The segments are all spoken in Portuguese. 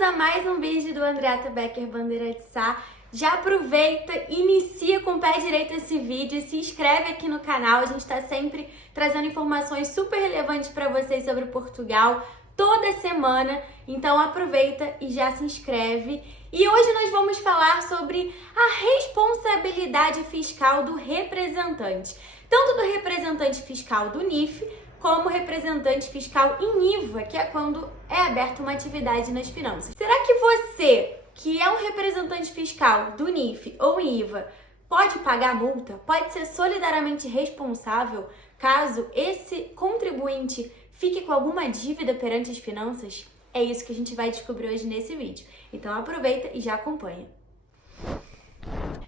Bem-vindos a mais um vídeo do Andreata Becker Bandeira de Sá. Já aproveita, inicia com o pé direito esse vídeo e se inscreve aqui no canal. A gente está sempre trazendo informações super relevantes para vocês sobre Portugal toda semana. Então aproveita e já se inscreve. E hoje nós vamos falar sobre a responsabilidade fiscal do representante. Tanto do representante fiscal do NIF, como representante fiscal em IVA, que é quando é aberta uma atividade nas finanças. Será que você, que é um representante fiscal do NIF ou IVA, pode pagar multa? Pode ser solidariamente responsável caso esse contribuinte fique com alguma dívida perante as finanças? É isso que a gente vai descobrir hoje nesse vídeo. Então aproveita e já acompanha.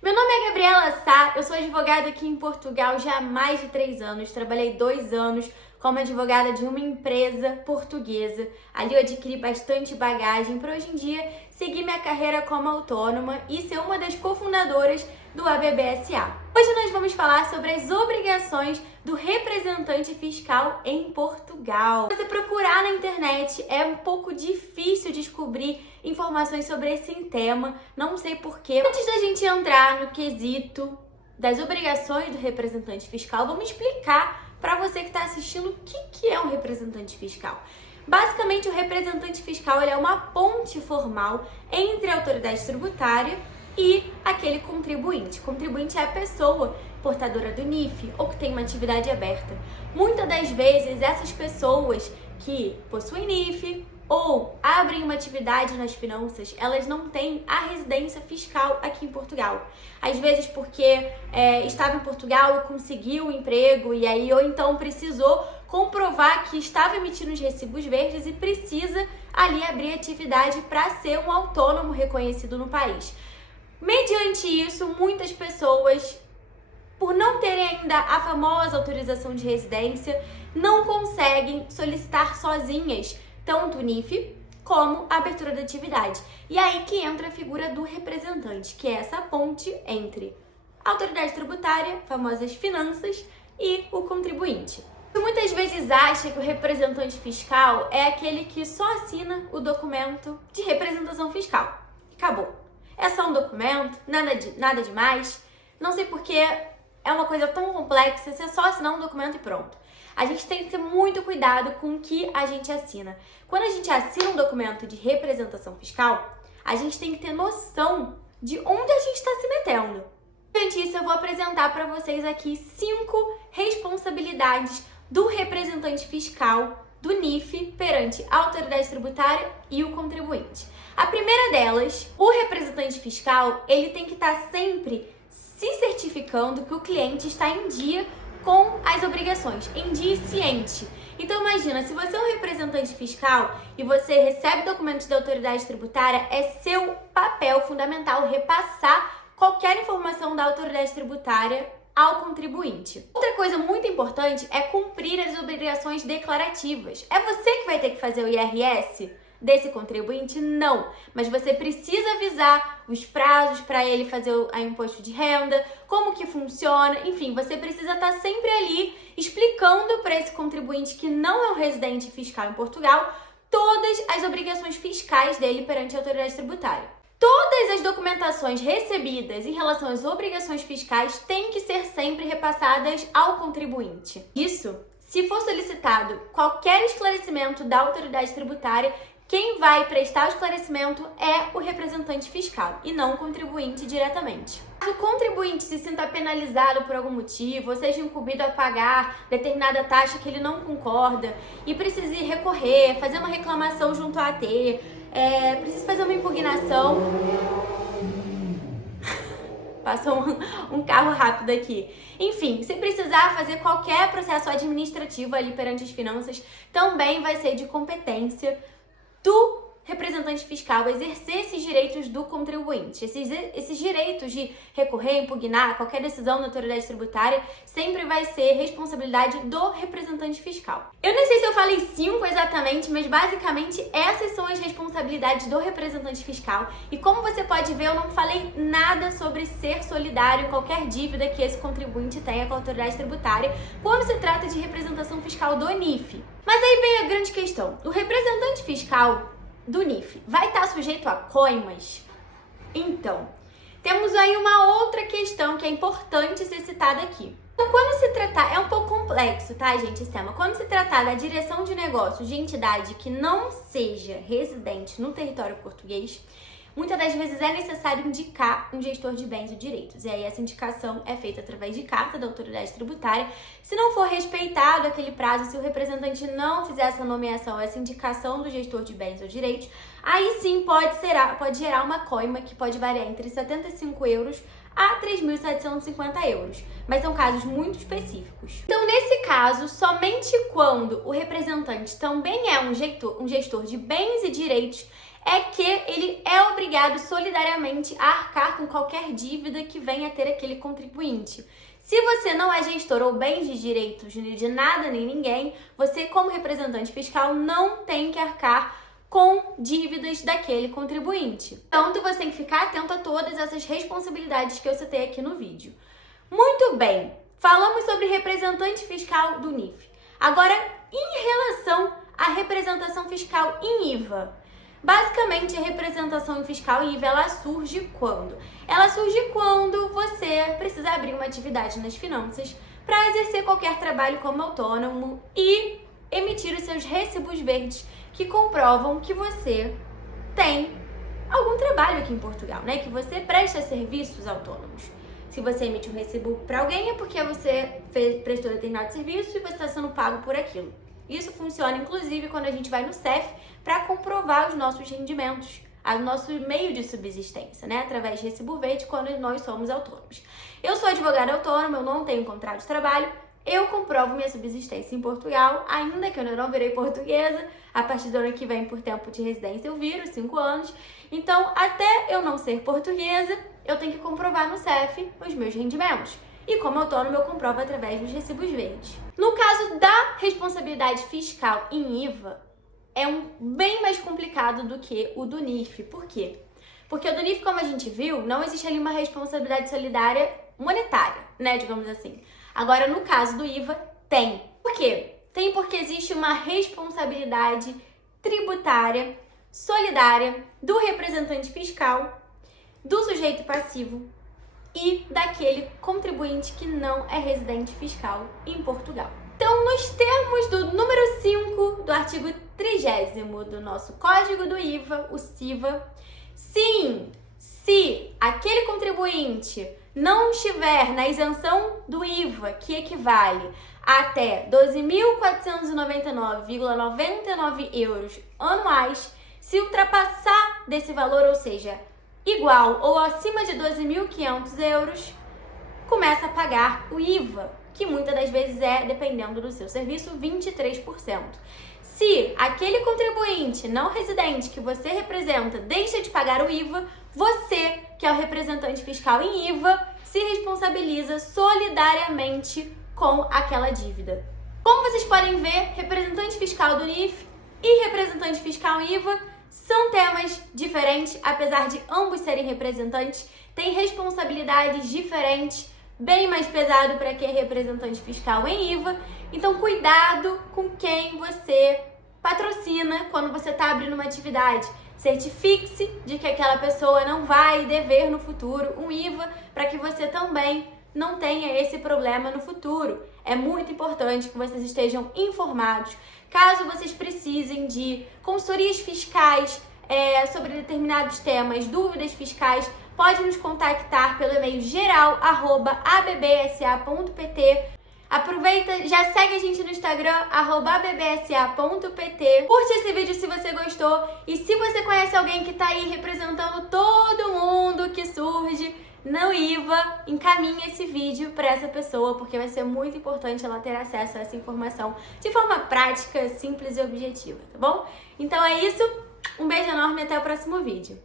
Meu nome é Gabriela Sá, eu sou advogada aqui em Portugal já há mais de 3 anos. Trabalhei 2 anos como advogada de uma empresa portuguesa. Ali eu adquiri bastante bagagem para hoje em dia seguir minha carreira como autônoma e ser uma das cofundadoras do ABBSA. Hoje nós vamos falar sobre as obrigações do representante fiscal em Portugal. Se você procurar na internet, é um pouco difícil descobrir informações sobre esse tema, não sei porquê. Antes da gente entrar no quesito das obrigações do representante fiscal, vamos explicar para você que está assistindo o que é um representante fiscal. Basicamente, o representante fiscal ele é uma ponte formal entre a autoridade tributária e aquele contribuinte. O contribuinte é a pessoa portadora do NIF ou que tem uma atividade aberta. Muitas das vezes, essas pessoas que possuem NIF ou abrem uma atividade nas finanças, elas não têm a residência fiscal aqui em Portugal. Às vezes porque estava em Portugal e conseguiu o emprego e aí ou então precisou comprovar que estava emitindo os recibos verdes e precisa ali abrir atividade para ser um autônomo reconhecido no país. Mediante isso, muitas pessoas, por não terem ainda a famosa autorização de residência, não conseguem solicitar sozinhas tanto o NIF como a abertura da atividade. E aí que entra a figura do representante, que é essa ponte entre a autoridade tributária, famosas finanças, e o contribuinte. Muitas vezes acha que o representante fiscal é aquele que só assina o documento de representação fiscal. Acabou. É só um documento, nada demais. Não sei porque é uma coisa tão complexa, você só assinar um documento e pronto. A gente tem que ter muito cuidado com o que a gente assina. Quando a gente assina um documento de representação fiscal, a gente tem que ter noção de onde a gente está se metendo. Diante disso, eu vou apresentar para vocês aqui 5 responsabilidades do representante fiscal do NIF perante a autoridade tributária e o contribuinte. A primeira delas, o representante fiscal, ele tem que estar sempre se certificando que o cliente está em dia com as obrigações, em dia e ciente. Então imagina, se você é um representante fiscal e você recebe documentos da autoridade tributária, é seu papel fundamental repassar qualquer informação da autoridade tributária ao contribuinte. Outra coisa muito importante é cumprir as obrigações declarativas. É você que vai ter que fazer o IRS desse contribuinte? Não, mas você precisa avisar os prazos para ele fazer o imposto de renda, como que funciona, enfim, você precisa estar sempre ali explicando para esse contribuinte que não é um residente fiscal em Portugal todas as obrigações fiscais dele perante a autoridade tributária. Todas as documentações recebidas em relação às obrigações fiscais têm que ser sempre repassadas ao contribuinte. Isso, se for solicitado qualquer esclarecimento da autoridade tributária, quem vai prestar o esclarecimento é o representante fiscal e não o contribuinte diretamente. Se o contribuinte se sinta penalizado por algum motivo, ou seja incumbido a pagar determinada taxa que ele não concorda e precise recorrer, fazer uma reclamação junto à AT, precisa fazer uma impugnação. Passou um carro rápido aqui. Enfim, se precisar fazer qualquer processo administrativo ali perante as finanças, também vai ser de competência do representante fiscal exercer esses direitos do contribuinte. Esses direitos de recorrer, impugnar qualquer decisão da autoridade tributária sempre vai ser responsabilidade do representante fiscal. Eu nem sei se eu falei 5 exatamente, mas basicamente essas são as responsabilidades do representante fiscal. E como você pode ver, eu não falei nada sobre ser solidário em qualquer dívida que esse contribuinte tenha com a autoridade tributária quando se trata de representação fiscal do NIF. Mas aí vem a grande questão. O representante fiscal do NIF vai estar sujeito a coimas? Então, temos aí uma outra questão que é importante ser citada aqui. Então, quando se tratar, é um pouco complexo, tá, gente, esse tema. Quando se tratar da direção de negócios de entidade que não seja residente no território português, muitas das vezes é necessário indicar um gestor de bens e direitos. E aí essa indicação é feita através de carta da autoridade tributária. Se não for respeitado aquele prazo, se o representante não fizer essa nomeação, essa indicação do gestor de bens ou direitos, aí sim pode gerar uma coima que pode variar entre 75 euros a 3.750 euros, mas são casos muito específicos. Então, nesse caso, somente quando o representante também é um gestor de bens e direitos é que ele é obrigado solidariamente a arcar com qualquer dívida que venha a ter aquele contribuinte. Se você não é gestor ou bens de direitos de nada nem ninguém, você, como representante fiscal, não tem que arcar com dívidas daquele contribuinte. Então, você tem que ficar atento a todas essas responsabilidades que eu citei aqui no vídeo. Muito bem, falamos sobre representante fiscal do NIF. Agora, em relação à representação fiscal em IVA. Basicamente, a representação fiscal em IVA, ela surge quando? Ela surge quando você precisa abrir uma atividade nas finanças para exercer qualquer trabalho como autônomo e emitir os seus recibos verdes que comprovam que você tem algum trabalho aqui em Portugal, né? Que você presta serviços autônomos. Se você emite um recibo para alguém é porque você prestou determinado serviço e você está sendo pago por aquilo. Isso funciona, inclusive, quando a gente vai no CEF para comprovar os nossos rendimentos, o nosso meio de subsistência, né? Através de recibo verde, quando nós somos autônomos. Eu sou advogada autônoma, eu não tenho contrato de trabalho, eu comprovo minha subsistência em Portugal, ainda que eu ainda não virei portuguesa. A partir do ano que vem, por tempo de residência, eu viro 5 anos. Então, até eu não ser portuguesa, eu tenho que comprovar no CEF os meus rendimentos. E como autônomo, eu comprovo através dos recibos verdes. No caso da responsabilidade fiscal em IVA, é bem mais complicado do que o do NIF. Por quê? Porque o do NIF, como a gente viu, não existe ali uma responsabilidade solidária monetária, né, digamos assim. Agora, no caso do IVA, tem. Por quê? Tem porque existe uma responsabilidade tributária solidária do representante fiscal, do sujeito passivo e daquele contribuinte que não é residente fiscal em Portugal. Então, nos termos do número 5 do artigo 30º do nosso Código do IVA, o CIVA, sim, se aquele contribuinte não estiver na isenção do IVA, que equivale a até 12.499,99 euros anuais, se ultrapassar desse valor, ou seja, igual ou acima de 12.500 euros, começa a pagar o IVA, que muitas das vezes é, dependendo do seu serviço, 23%. Se aquele contribuinte não residente que você representa deixa de pagar o IVA, você, que é o representante fiscal em IVA, se responsabiliza solidariamente com aquela dívida. Como vocês podem ver, representante fiscal do NIF e representante fiscal em IVA são temas diferentes, apesar de ambos serem representantes, têm responsabilidades diferentes, bem mais pesado para quem é representante fiscal em IVA. Então, cuidado com quem você patrocina quando você está abrindo uma atividade. Certifique-se de que aquela pessoa não vai dever no futuro um IVA para que você também não tenha esse problema no futuro. É muito importante que vocês estejam informados. Caso vocês precisem de consultorias fiscais sobre determinados temas, dúvidas fiscais, pode nos contactar pelo e-mail geral@abbsa.pt. Aproveita, já segue a gente no Instagram, @abbsa.pt. Curte esse vídeo se você gostou. E se você conhece alguém que está aí representando todo mundo que surge no IVA, encaminhe esse vídeo para essa pessoa, porque vai ser muito importante ela ter acesso a essa informação de forma prática, simples e objetiva, tá bom? Então é isso, um beijo enorme e até o próximo vídeo.